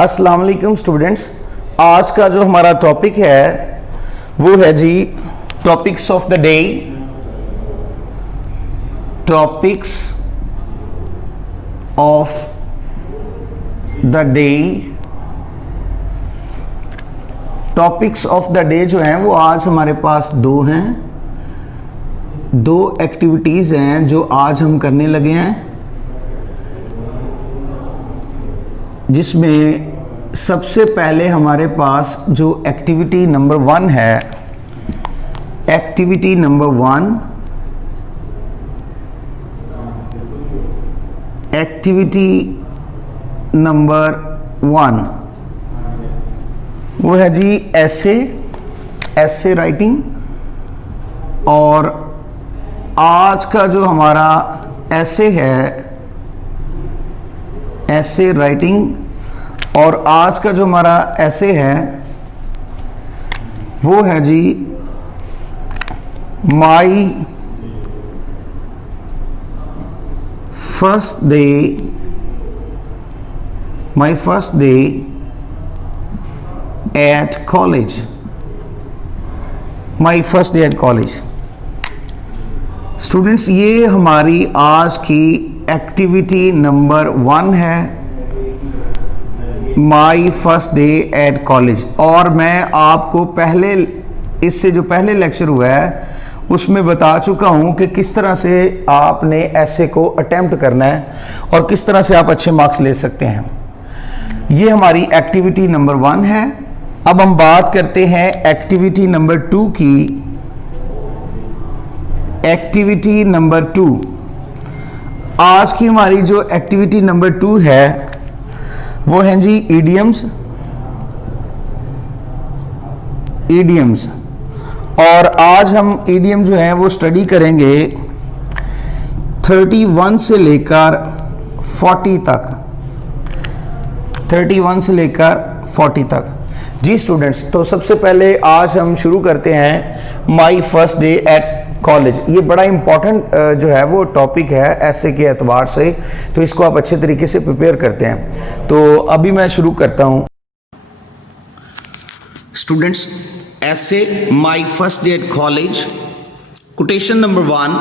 अस्सलाम वालेकुम स्टूडेंट्स। आज का जो हमारा टॉपिक है वो है जी topics of the day. Topics of the day. Topics of the day जो हैं वो आज हमारे पास दो हैं, दो एक्टिविटीज़ हैं जो आज हम करने लगे हैं, जिसमें सबसे पहले हमारे पास जो एक्टिविटी नंबर 1 है, एक्टिविटी नंबर 1, एक्टिविटी नंबर 1 वो है जी ऐसे राइटिंग। और आज का जो हमारा ऐसे है ऐसे राइटिंग, और आज का जो हमारा ऐसे है वो है जी my first day at college. My first day at college. Students, ये हमारी आज की एक्टिविटी नंबर 1 है, my first day at college. और मैं आपको पहले, इससे जो पहले लेक्चर हुआ है उसमें बता चुका हूं कि किस तरह से आपने ऐसे को अटेम्प्ट करना है और किस तरह से आप अच्छे मार्क्स ले सकते हैं। ये हमारी एक्टिविटी नंबर 1 है। अब हम बात करते हैं एक्टिविटी नंबर 2 की। एक्टिविटी नंबर 2, आज की हमारी जो एक्टिविटी नंबर 2 है वो हैं जी ईडियम्स। और आज हम ईडियम जो है वो स्टडी करेंगे 31 से लेकर 40 तक। 31 से लेकर 40 तक। जी स्टूडेंट्स, तो सबसे पहले आज हम शुरू करते हैं माई फर्स्ट डे एट कॉलेज। ये बड़ा इंपॉर्टेंट जो है वो टॉपिक है ऐसे के एतबार से, तो इसको आप अच्छे तरीके से प्रिपेयर करते हैं। तो अभी मैं शुरू करता हूं। स्टूडेंट्स, ऐसे माई first day at college. Quotation number 1,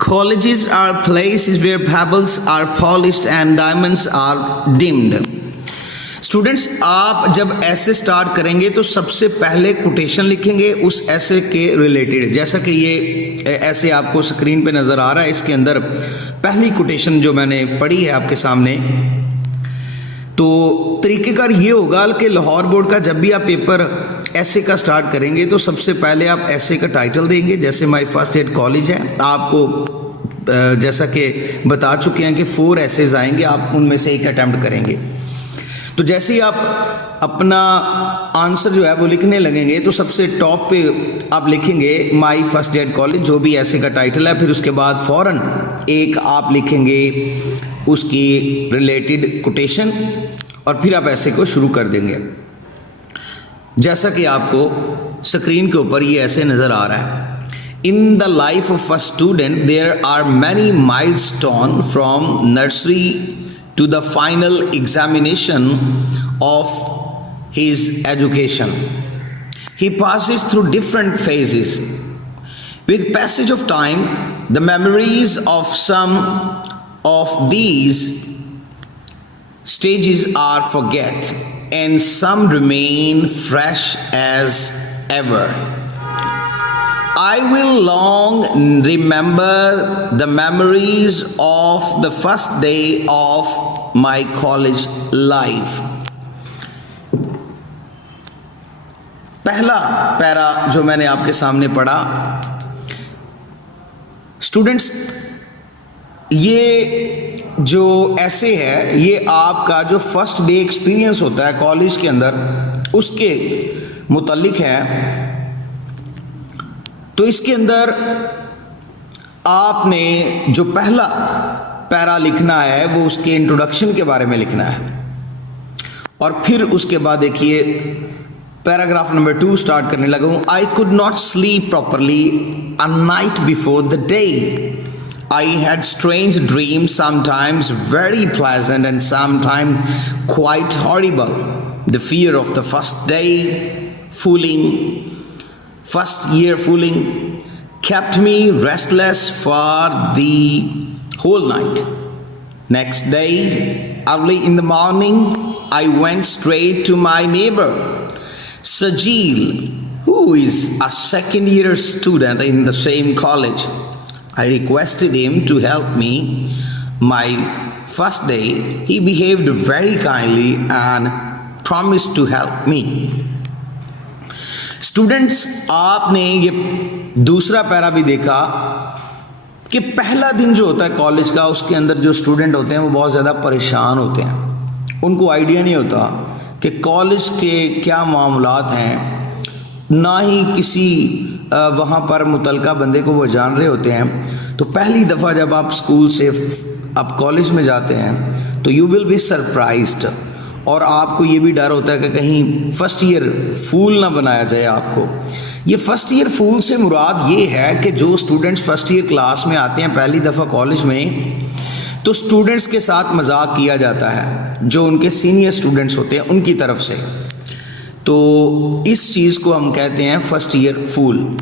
colleges are places where pebbles are polished and diamonds are dimmed। Students, आप जब ऐसे स्टार्ट करेंगे तो सबसे पहले कोटेशन लिखेंगे उस ऐसे के रिलेटेड। जैसा कि ये ऐसे आपको स्क्रीन पे नज़र आ रहा है, इसके अंदर पहली कोटेशन जो मैंने पढ़ी है आपके सामने। तो तरीक़ेकार ये होगा कि लाहौर बोर्ड का जब भी आप पेपर ऐसे का स्टार्ट करेंगे तो सबसे पहले आप ऐसे का टाइटल देंगे। जैसे माई फर्स्ट डे एट कॉलेज है, आपको जैसा कि बता चुके हैं कि 4 ऐसेज आएंगे, आप उनमें से एक अटैम्प्ट करेंगे। तो जैसे ही आप अपना आंसर जो है वो लिखने लगेंगे तो सबसे टॉप पे आप लिखेंगे माई फर्स्ट डे एट कॉलेज, जो भी ऐसे का टाइटल है। फिर उसके बाद फौरन एक आप लिखेंगे उसकी रिलेटेड कोटेशन, और फिर आप ऐसे को शुरू कर देंगे। जैसा कि आपको स्क्रीन के ऊपर ये ऐसे नज़र आ रहा है। In the life of a student there are many milestone from nursery to the final examination of his education. He passes through different phases. With passage of time, the memories of some of these stages are forget, and some remain fresh as ever. I will long remember the memories of the first day of my college life. पहला पैरा जो मैंने आपके सामने पढ़ा, स्टूडेंट्स, ये जो ऐसे है ये आपका जो फर्स्ट डे एक्सपीरियंस होता है कॉलेज के अंदर उसके मुतालिक है। तो इसके अंदर आपने जो पहला पैरा लिखना है वो उसके इंट्रोडक्शन के बारे में लिखना है, और फिर उसके बाद देखिए पैराग्राफ नंबर 2 स्टार्ट करने लगा हूं। I could not sleep properly a night before the day I had strange dreams, sometimes very pleasant and sometimes quite horrible. The fear of the first year fooling kept me restless for the whole night. Next day, early in the morning, I went straight to my neighbor, Sajil, who is a second year student in the same college. I requested him to help me my first day. He behaved very kindly and promised to help me. Students, आपने ये दूसरा पैरा भी देखा कि पहला दिन जो होता है कॉलेज का, उसके अंदर जो स्टूडेंट होते हैं वो बहुत ज़्यादा परेशान होते हैं. उनको आइडिया नहीं होता कि कॉलेज के क्या मामलात हैं, ना ही किसी वहाँ पर मुतलका बंदे को वो जान रहे होते हैं. तो पहली दफ़ा जब आप स्कूल से आप कॉलेज में जाते हैं तो यू विल बी सरप्राइज्ड, और आपको ये भी डर होता है कि कहीं फर्स्ट ईयर फूल ना बनाया जाए आपको. ये फर्स्ट ईयर फूल से मुराद ये है कि जो स्टूडेंट्स फर्स्ट ईयर क्लास में आते हैं पहली दफ़ा कॉलेज में, तो स्टूडेंट्स के साथ मजाक किया जाता है जो उनके सीनियर स्टूडेंट्स होते हैं उनकी तरफ से. तो इस चीज़ को हम कहते हैं फर्स्ट ईयर फूल.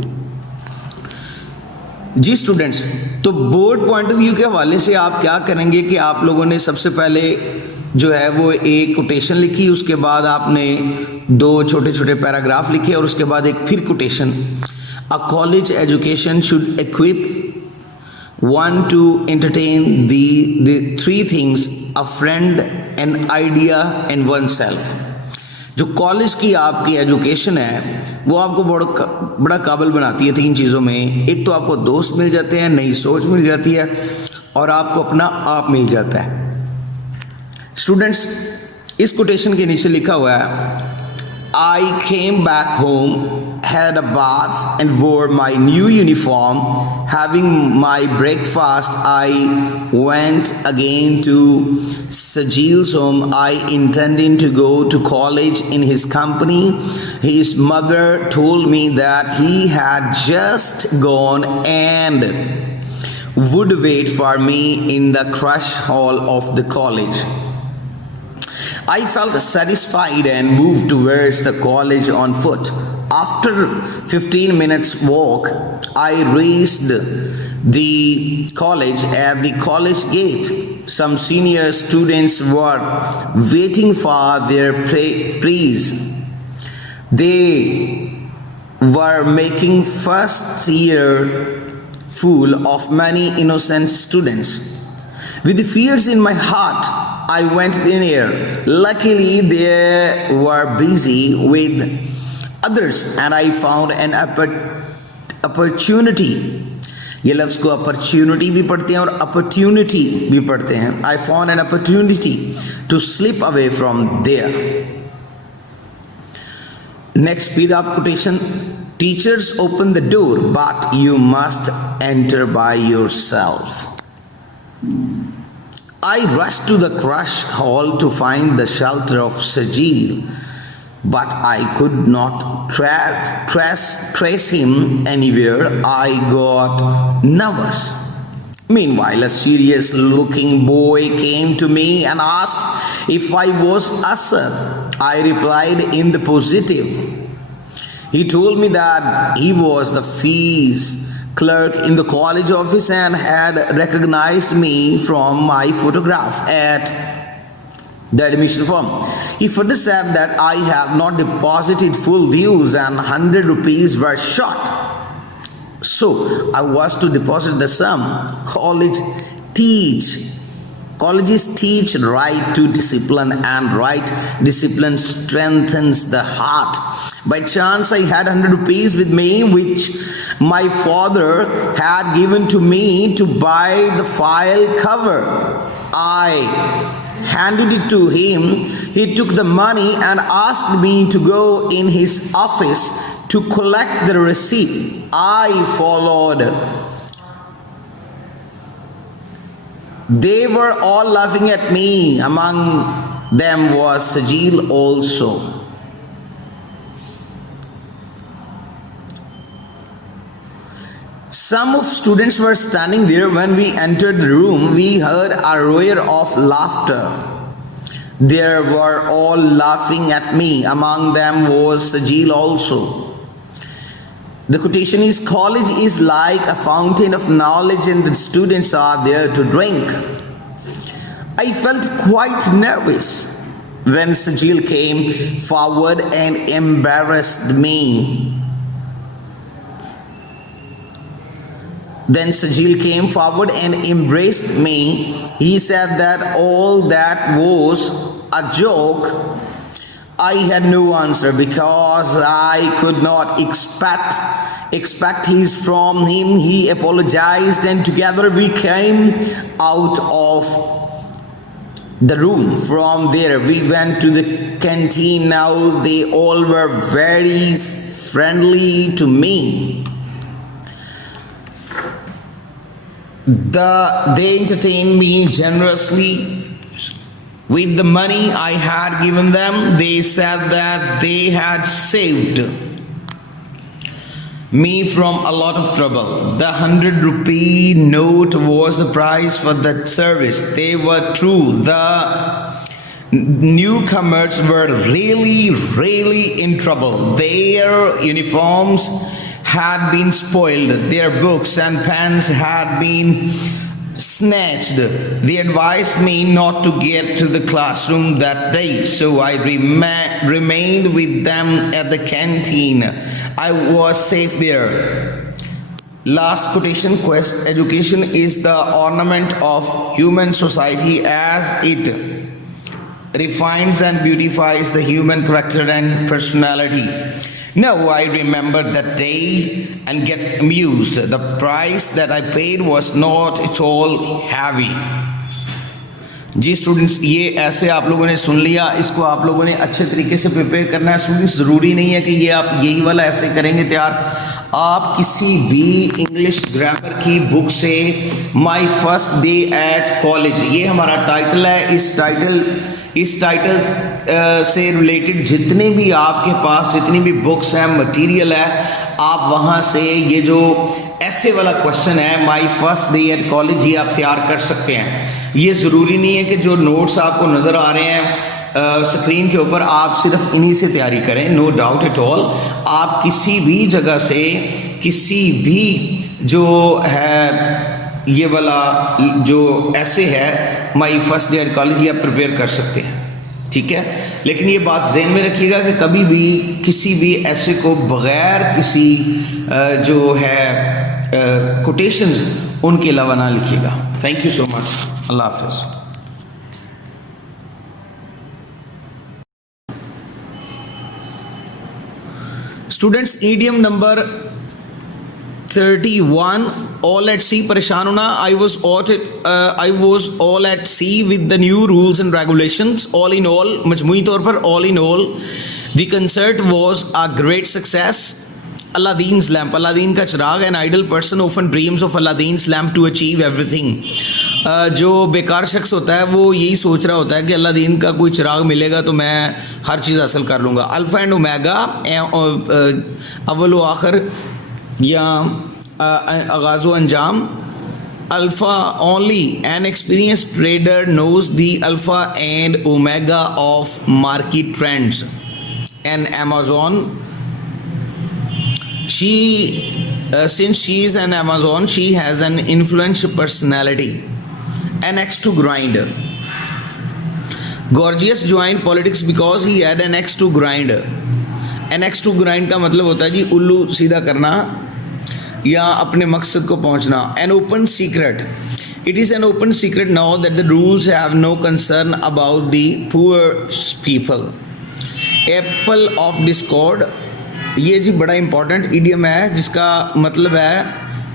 जी स्टूडेंट्स, तो बोर्ड पॉइंट ऑफ व्यू के हवाले से आप क्या करेंगे कि आप लोगों ने सबसे पहले जो है वो एक कोटेशन लिखी, उसके बाद आपने दो छोटे छोटे पैराग्राफ लिखे और उसके बाद एक फिर कोटेशन. अ college education should equip one to entertain the three things: a friend, an idea and oneself. जो कॉलेज की आपकी एजुकेशन है वो आपको बड़ा काबिल बनाती है तीन चीज़ों में. एक तो आपको दोस्त मिल जाते हैं, नई सोच मिल जाती है, और आपको अपना आप मिल जाता है. स्टूडेंट्स, इस कोटेशन के नीचे लिखा हुआ है, I came back home, had a bath and wore my new uniform. Having my breakfast, I went again to Sajil's home. I intended to go to college in his company. His mother told me that he had just gone and would wait for me in the crush hall of the college. I felt satisfied and moved towards the college on foot. After 15 minutes walk, I reached the college. At the college gate, some senior students were waiting for their praise. They were making first year fool of many innocent students. With the fears in my heart, I went in here. Luckily, they were busy with others and I found an opportunity. ये लफ्ज़ को opportunity भी पढ़ते हैं और opportunity भी पढ़ते हैं. I found an opportunity to slip away from there. Next paragraph quotation. Teachers open the door, but you must enter by yourself. I rushed to the crush hall to find the shelter of Sajil, but I could not trace him anywhere. I got nervous. Meanwhile, a serious-looking boy came to me and asked if I was Asad. I replied in the positive. He told me that he was the fees clerk in the college office and had recognized me from my photograph at the admission form. He further said that I had not deposited full dues and 100 rupees were short. So I was to deposit the sum. Colleges teach right to discipline, and right discipline strengthens the heart. By chance, I had 100 rupees with me, which my father had given to me to buy the file cover. I handed it to him. He took the money and asked me to go in his office to collect the receipt. I followed. They were all laughing at me. Among them was Sajil also. Some of students were standing there. When we entered the room, we heard a roar of laughter. They were all laughing at me. Among them was Sajil also. The quotation is, college is like a fountain of knowledge and the students are there to drink. I felt quite nervous when Sajil came forward and embarrassed me. Then Sajil came forward and embraced me. He said that all that was a joke. I had no answer because I could not expect his from him. He apologized and together we came out of the room. From there we went to the canteen. Now they all were very friendly to me. They entertained me generously with the money I had given them. They said that they had saved me from a lot of trouble. The 100 rupee note was the price for that service. They were true. The newcomers were really in trouble. Their uniforms had been spoiled. Their books and pens had been snatched. They advised me not to get to the classroom that day, so I remained with them at the canteen. I was safe there. Last quotation, education is the ornament of human society as it refines and beautifies the human character and personality. Now I remember that day and get amused. The price that I paid was not at all heavy. जी students, ये ऐसे आप लोगों ने सुन लिया, इसको आप लोगों ने अच्छे तरीके से प्रिपेयर करना है। स्टूडेंट्स, ज़रूरी नहीं है कि ये आप यही वाला ऐसे करेंगे तैयार। आप किसी भी इंग्लिश ग्रामर की बुक से माई फर्स्ट डे एट कॉलेज, ये हमारा टाइटल है। इस टाइटल से रिलेटेड जितने भी आपके पास जितनी भी बुक्स हैं, मटेरियल है, आप वहाँ से ये जो ऐसे वाला क्वेश्चन है my first day at college, ये आप तैयार कर सकते हैं। ये ज़रूरी नहीं है कि जो नोट्स आपको नज़र आ रहे हैं स्क्रीन के ऊपर आप सिर्फ इन्हीं से तैयारी करें, नो डाउट एट ऑल। आप किसी भी जगह से किसी भी जो है ये वाला जो ऐसे है my first day at college, ये आप प्रिपेयर कर सकते हैं, ठीक है। लेकिन ये बात ज़हन में रखिएगा कि कभी भी किसी भी ऐसे को बग़ैर किसी जो है कोटेशंस उनके अलावा ना लिखिएगा। Thank you so much. अल्लाह हाफ़िज़। Students, idiom number 31, all at sea, परेशान होना। I was all at sea with the new rules and regulations. All in all, मजमूई तौर पर all in all, the concert was a great success. Aladdin's lamp, Aladdin का चिराग, an idle person often dreams of Aladdin's lamp to achieve everything. जो बेकार शख्स होता है वो यही सोच रहा होता है कि अलादीन का कोई चिराग मिलेगा तो मैं हर चीज़ हासिल कर लूँगा। अल्फ़ा एंड ओमेगा, अव्वल व आखिर या आगाज़ व अंजाम। Alpha only an experienced trader knows the alpha and omega of market trends. An Amazon, since she is an Amazon, she has an influential personality. An axe to grind. Gorgias joined politics because he had an axe to grind. An axe to grind का मतलब होता है जी उल्लू सीधा करना या अपने मकसद को पहुंचना। An open secret. It is an open secret now that the rules have no concern about the poor people. Apple of discord. ये जी बड़ा इंपॉर्टेंट इडियम है जिसका मतलब है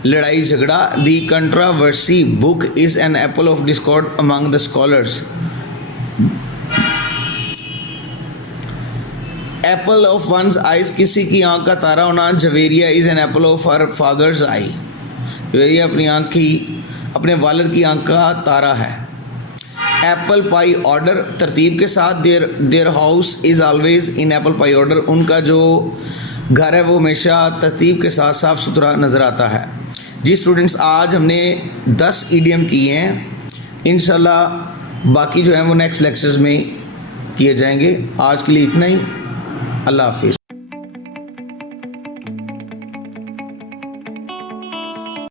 लड़ाई झगड़ा। The controversy book is an apple of discord among the scholars. Apple of one's eyes, किसी की आंख का तारा होना। Javeria is an apple of her father's eye, Javeria अपनी आंख की अपने वालिद की आंख का तारा है। एप्पल पाई ऑर्डर, तरतीब के साथ। Their house is always in apple pie order, उनका जो घर है वो हमेशा तरतीब के साथ साफ़ सुथरा नज़र आता है। जी स्टूडेंट्स, आज हमने 10 ईडियम किए हैं। इंशाल्लाह बाकी जो है वो नेक्स्ट लेक्चर्स में किए जाएंगे। आज के लिए इतना ही। अल्लाह हाफिज़।